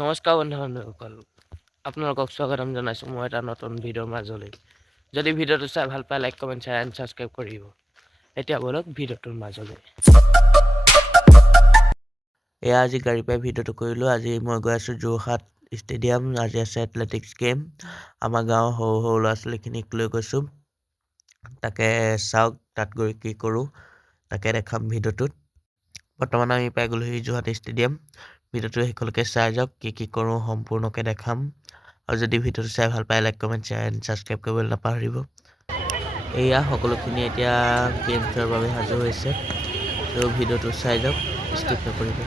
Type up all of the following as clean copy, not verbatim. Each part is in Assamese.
নমস্কাৰ বন্ধুসকল, আপোনালোকক স্বাগতম জনাইছোঁ মই এটা নতুন ভিডিঅ'ৰ মাজলৈ। যদি ভিডিঅ'টো চাই ভাল পায়, like comment share and subscribe কৰিব। এতিয়া বলক ভিডিঅ'টোৰ মাজলৈ। এয়া আজি গাড়ীৰ পৰাই ভিডিঅ'টো কৰিলোঁ। আজি মই গৈ আছোঁ যোৰহাট ষ্টেডিয়াম। আজি আছে এথলেটিক্স গেম। আমাৰ গাঁৱৰ সৰু সৰু ল'ৰা ছোৱালীখিনিক লৈ গৈছোঁ। তাকে চাওক, তাত গৈ কি কৰোঁ তাকে দেখাম ভিডিঅ'টোত। বৰ্তমান আমি পাই গ'লোহি যোৰহাট ষ্টেডিয়াম। ভিডিঅ'টো শেষলৈকে চাই যাওক, কি কৰোঁ সম্পূৰ্ণকৈ দেখাম। আৰু যদি ভিডিঅ'টো চাই ভাল পায়, like comment share and subscribe কৰিবলৈ নাপাহৰিব। এয়া সকলোখিনি এতিয়া গেম খেলাৰ বাবে সাজু হৈছে। ত' ভিডিঅ'টো চাই যাওক, স্কিপ নকৰিব।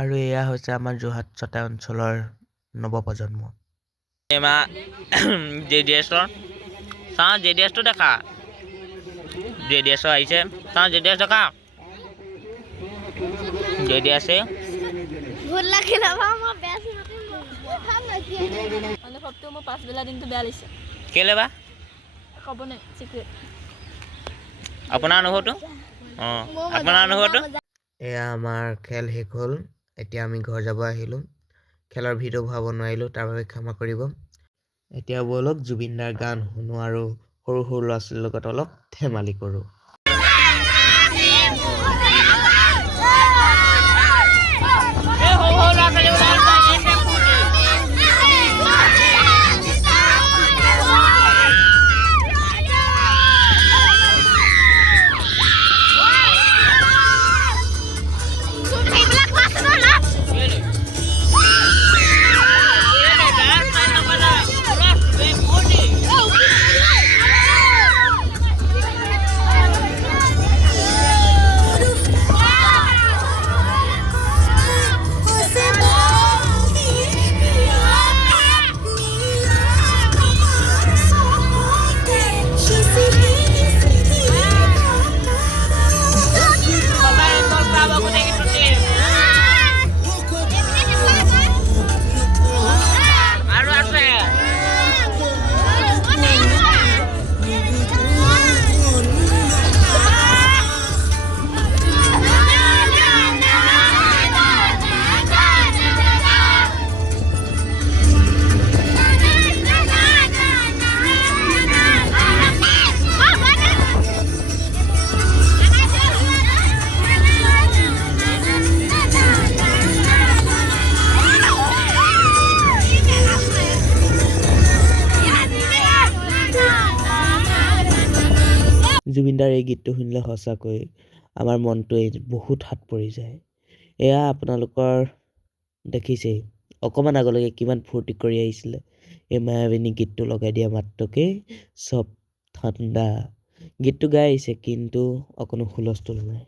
আৰু এয়া হৈছে আমাৰ যোৰহাট ছটা অঞ্চলৰ নৱপ্ৰজন্ম। জেডিএছটো দেখা, জেডিএছ আহিছে, জেডিএছ দেখা, জেডিএছে মোৰ পাছবেলা দিনটো বেয়া লাগিছে। কেলে বা ক'ব নাই, চিক্ৰেট। আপোনাৰ অনুভৱটো এয়া আমাৰ খেল শেষ হ'ল। এতিয়া আমি ঘৰ যাব আহিলোঁ। খেলৰ ভিডিঅ' ভৰাব নোৱাৰিলোঁ, তাৰ বাবে ক্ষমা কৰিব। এতিয়া ব'লক জুবিনদাৰ গান শুনো আৰু সৰু সৰু ল'ৰা ছোৱালীৰ লগত অলপ ধেমালি কৰোঁ। জুবিনদাৰ এই গীতটো শুনিলে সঁচাকৈ আমাৰ মনটোৱে বহুত হাত পৰি যায়। এয়া আপোনালোকৰ দেখিছেই, অকণমান আগলৈকে কিমান ফূৰ্তি কৰি আহিছিলে। এই মায়াবিনী গীতটো লগাই দিয়া মাত্ৰকেই চব ঠাণ্ডা। গীতটো গাই আহিছে, কিন্তু অকণো হুলস্থুল নাই।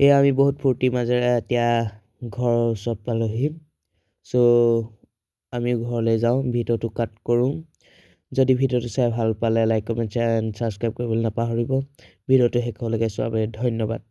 এয়া আমি বহুত ফূৰ্তি মাজেৰে এতিয়া ঘৰৰ ওচৰত পালোহি চ' আমি ঘৰলৈ যাওঁ ভিডিঅ'টো কাট কৰোঁ যদি ভিডিঅ'টো চাই ভাল পালে like comment share and subscribe কৰিবলৈ নাপাহৰিব ভিডিঅ'টো শেষলৈকে চোৱাৰ বাবে ধন্যবাদ